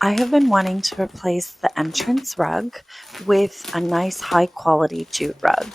I have been wanting to replace the entrance rug with a nice high quality jute rug.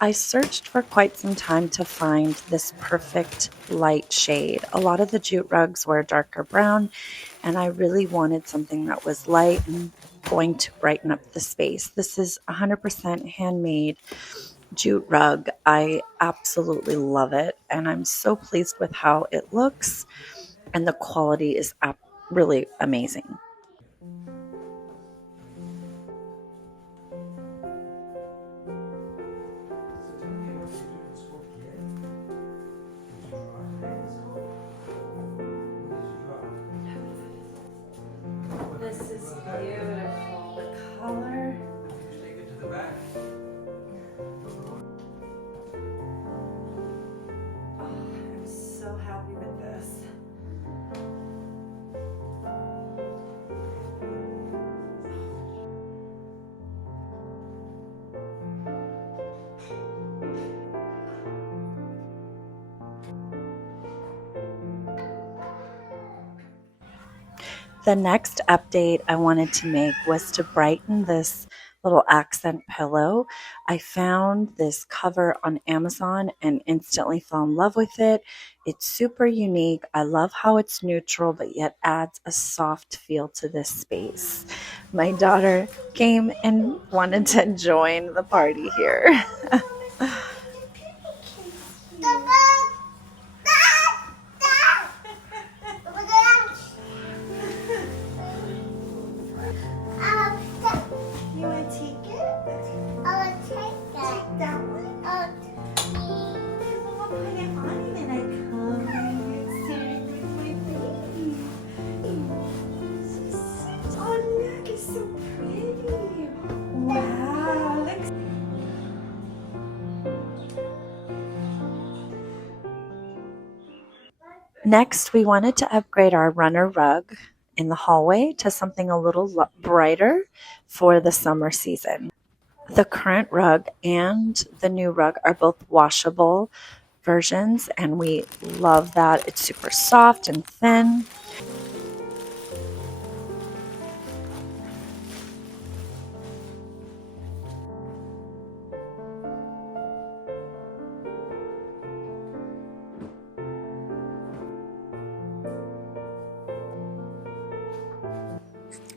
I searched for quite some time to find this perfect light shade. A lot of the jute rugs were darker brown, and I really wanted something that was light and going to brighten up the space. This is 100% handmade jute rug. I absolutely love it, and I'm so pleased with how it looks, and the quality is really amazing. This is beautiful. The color. Oh, I'm so happy with this. The next update I wanted to make was to brighten this little accent pillow. I found this cover on Amazon and instantly fell in love with it. It's super unique. I love how it's neutral but yet adds a soft feel to this space. My daughter came and wanted to join the party here. You want to take it? I'll take it. Take that one? We'll put it on you and I come and get started with my baby. Oh, look, it's so pretty. Wow, look. Next, we wanted to upgrade our runner rug in the hallway to something a little brighter for the summer season. The current rug and the new rug are both washable versions, and we love that. It's super soft and thin.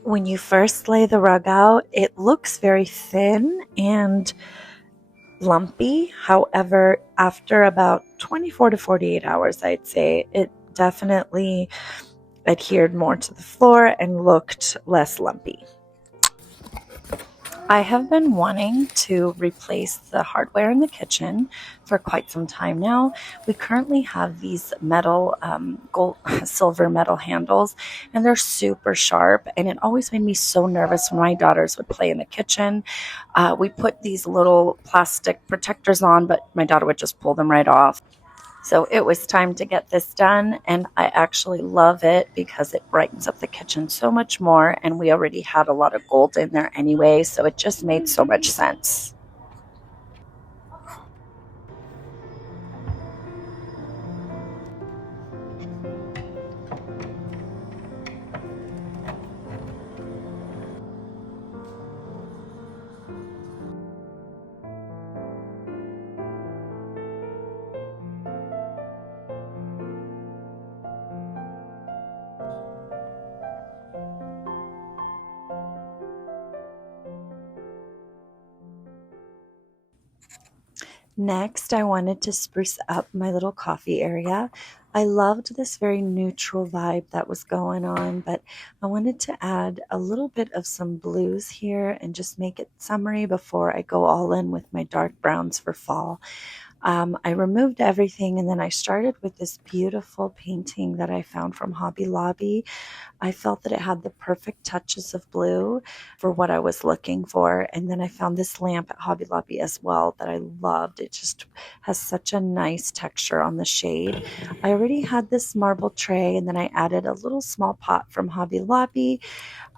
When you first lay the rug out, it looks very thin and lumpy. However, after about 24 to 48 hours, I'd say it definitely adhered more to the floor and looked less lumpy. I have been wanting to replace the hardware in the kitchen for quite some time now. We currently have these metal, gold, silver metal handles, and they're super sharp. And it always made me so nervous when my daughters would play in the kitchen. We put these little plastic protectors on, but my daughter would just pull them right off. So it was time to get this done, and I actually love it because it brightens up the kitchen so much more, and we already had a lot of gold in there anyway, so it just made so much sense. Next, I wanted to spruce up my little coffee area. I loved this very neutral vibe that was going on, but I wanted to add a little bit of some blues here and just make it summery before I go all in with my dark browns for fall. I removed everything and then I started with this beautiful painting that I found from Hobby Lobby. I felt that it had the perfect touches of blue for what I was looking for. And then I found this lamp at Hobby Lobby as well that I loved. It just has such a nice texture on the shade. I already had this marble tray, and then I added a little small pot from Hobby Lobby,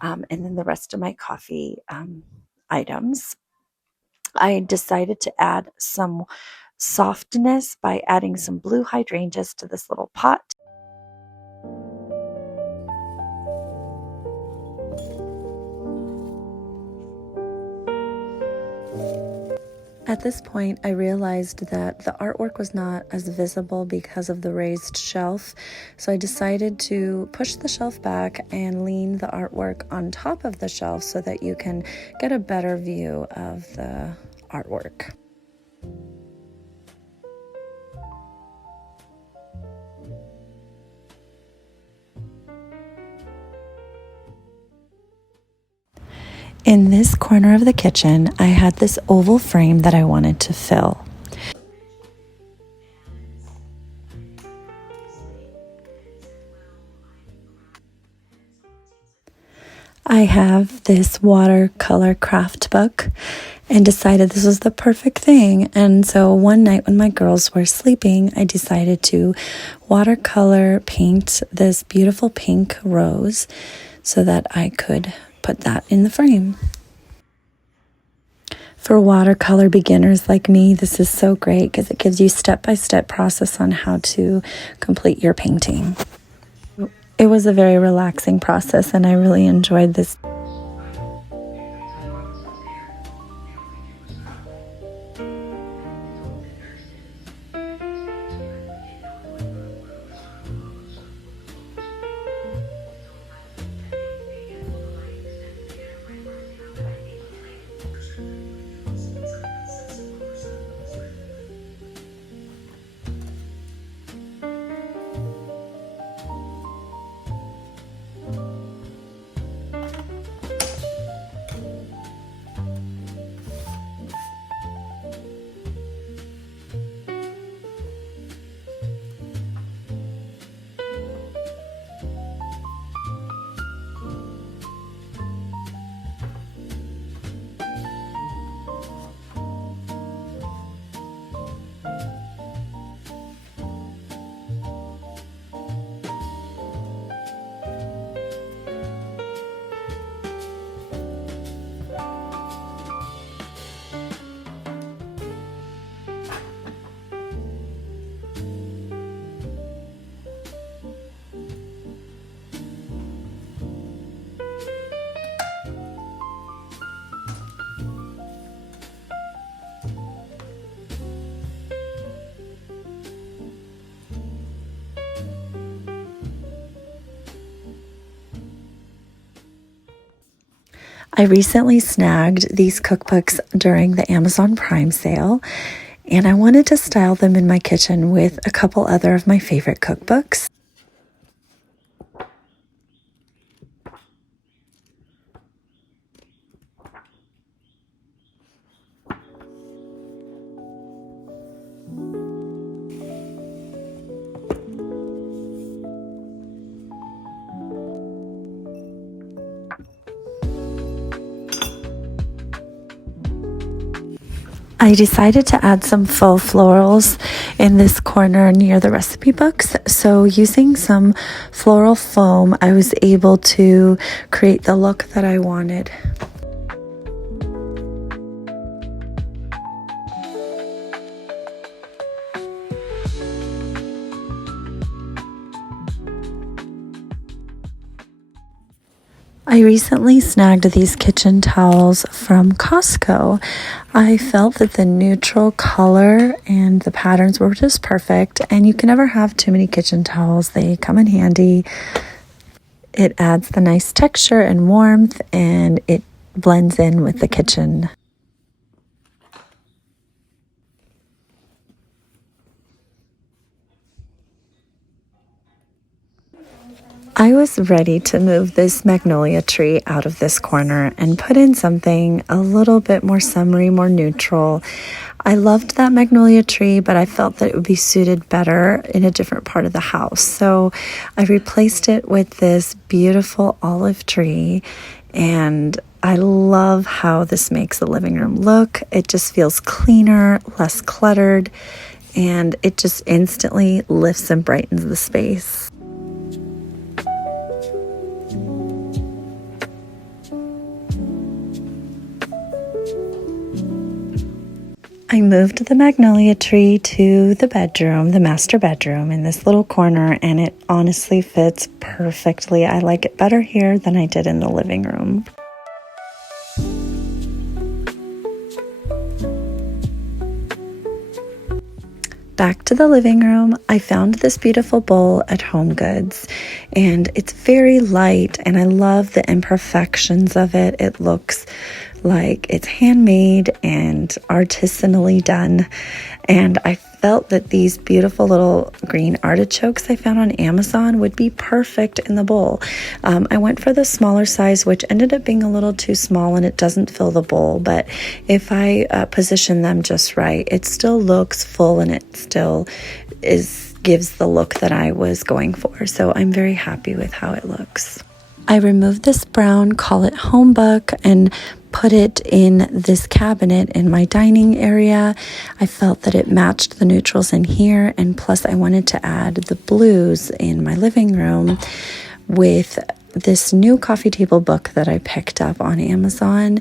and then the rest of my coffee items. I decided to add some softness by adding some blue hydrangeas to this little pot. At this point, I realized that the artwork was not as visible because of the raised shelf, so I decided to push the shelf back and lean the artwork on top of the shelf so that you can get a better view of the artwork. In this corner of the kitchen, I had this oval frame that I wanted to fill. I have this watercolor craft book and decided this was the perfect thing. And so one night when my girls were sleeping, I decided to watercolor paint this beautiful pink rose so that I could put that in the frame. For watercolor beginners like me, this is so great because it gives you step-by-step process on how to complete your painting. It was a very relaxing process and I really enjoyed this. I recently snagged these cookbooks during the Amazon Prime sale, and I wanted to style them in my kitchen with a couple other of my favorite cookbooks. I decided to add some faux florals in this corner near the recipe books. So using some floral foam, I was able to create the look that I wanted. I recently snagged these kitchen towels from Costco. I felt that the neutral color and the patterns were just perfect, and you can never have too many kitchen towels. They come in handy. It adds the nice texture and warmth, and it blends in with the kitchen. I was ready to move this magnolia tree out of this corner and put in something a little bit more summery, more neutral. I loved that magnolia tree, but I felt that it would be suited better in a different part of the house. So I replaced it with this beautiful olive tree, and I love how this makes the living room look. It just feels cleaner, less cluttered, and it just instantly lifts and brightens the space. I moved the magnolia tree to the bedroom, the master bedroom in this little corner, and it honestly fits perfectly. I like it better here than I did in the living room. Back to the living room, I found this beautiful bowl at HomeGoods, and it's very light, and I love the imperfections of it. It looks like it's handmade and artisanally done, and I felt that these beautiful little green artichokes I found on Amazon would be perfect in the bowl. I went for the smaller size, which ended up being a little too small and it doesn't fill the bowl, but if I position them just right, it still looks full and it still gives the look that I was going for. So I'm very happy with how it looks. I removed this brown, call it Homebook, and put it in this cabinet in my dining area. I felt that it matched the neutrals in here, and plus I wanted to add the blues in my living room with this new coffee table book that I picked up on Amazon,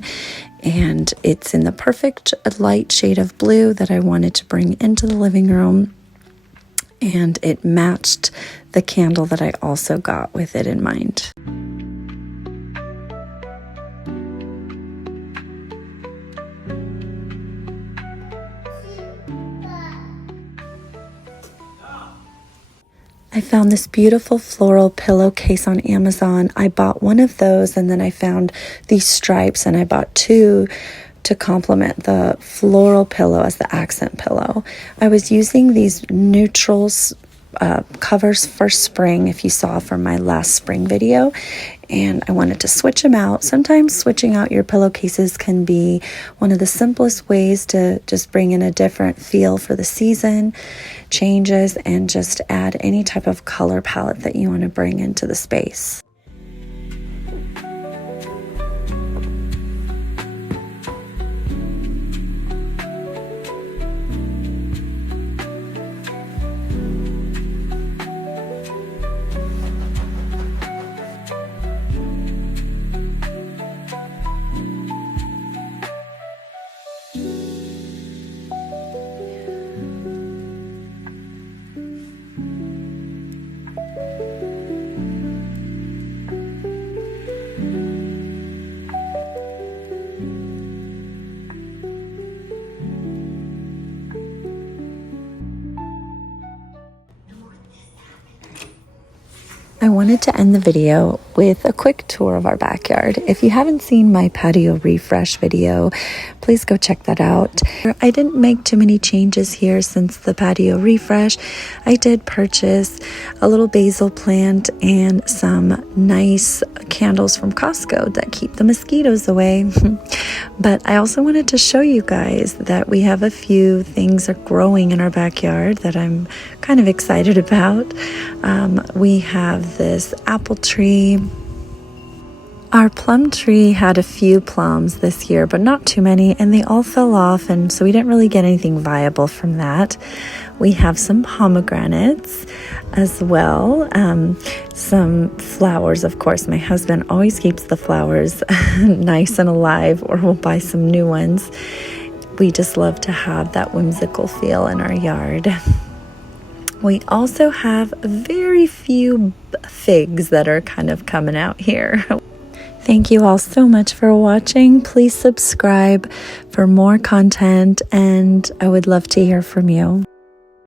and it's in the perfect light shade of blue that I wanted to bring into the living room, and it matched the candle that I also got with it in mind. I found this beautiful floral pillowcase on Amazon. I bought one of those, and then I found these stripes, and I bought two to complement the floral pillow as the accent pillow. I was using these neutrals covers for spring, if you saw from my last spring video, and I wanted to switch them out. Sometimes switching out your pillowcases can be one of the simplest ways to just bring in a different feel for the season changes and just add any type of color palette that you want to bring into the space. I wanted to end the video with a quick tour of our backyard. If you haven't seen my patio refresh video, please go check that out. I didn't make too many changes here since the patio refresh. I did purchase a little basil plant and some nice candles from Costco that keep the mosquitoes away. But I also wanted to show you guys that we have a few things are growing in our backyard that I'm kind of excited about. We have this apple tree. Our plum tree had a few plums this year, but not too many, and they all fell off, and so we didn't really get anything viable from that. We have some pomegranates as well, some flowers, of course. My husband always keeps the flowers nice and alive, or we'll buy some new ones. We just love to have that whimsical feel in our yard. We also have very few figs that are kind of coming out here. Thank you all so much for watching. Please subscribe for more content, and I would love to hear from you.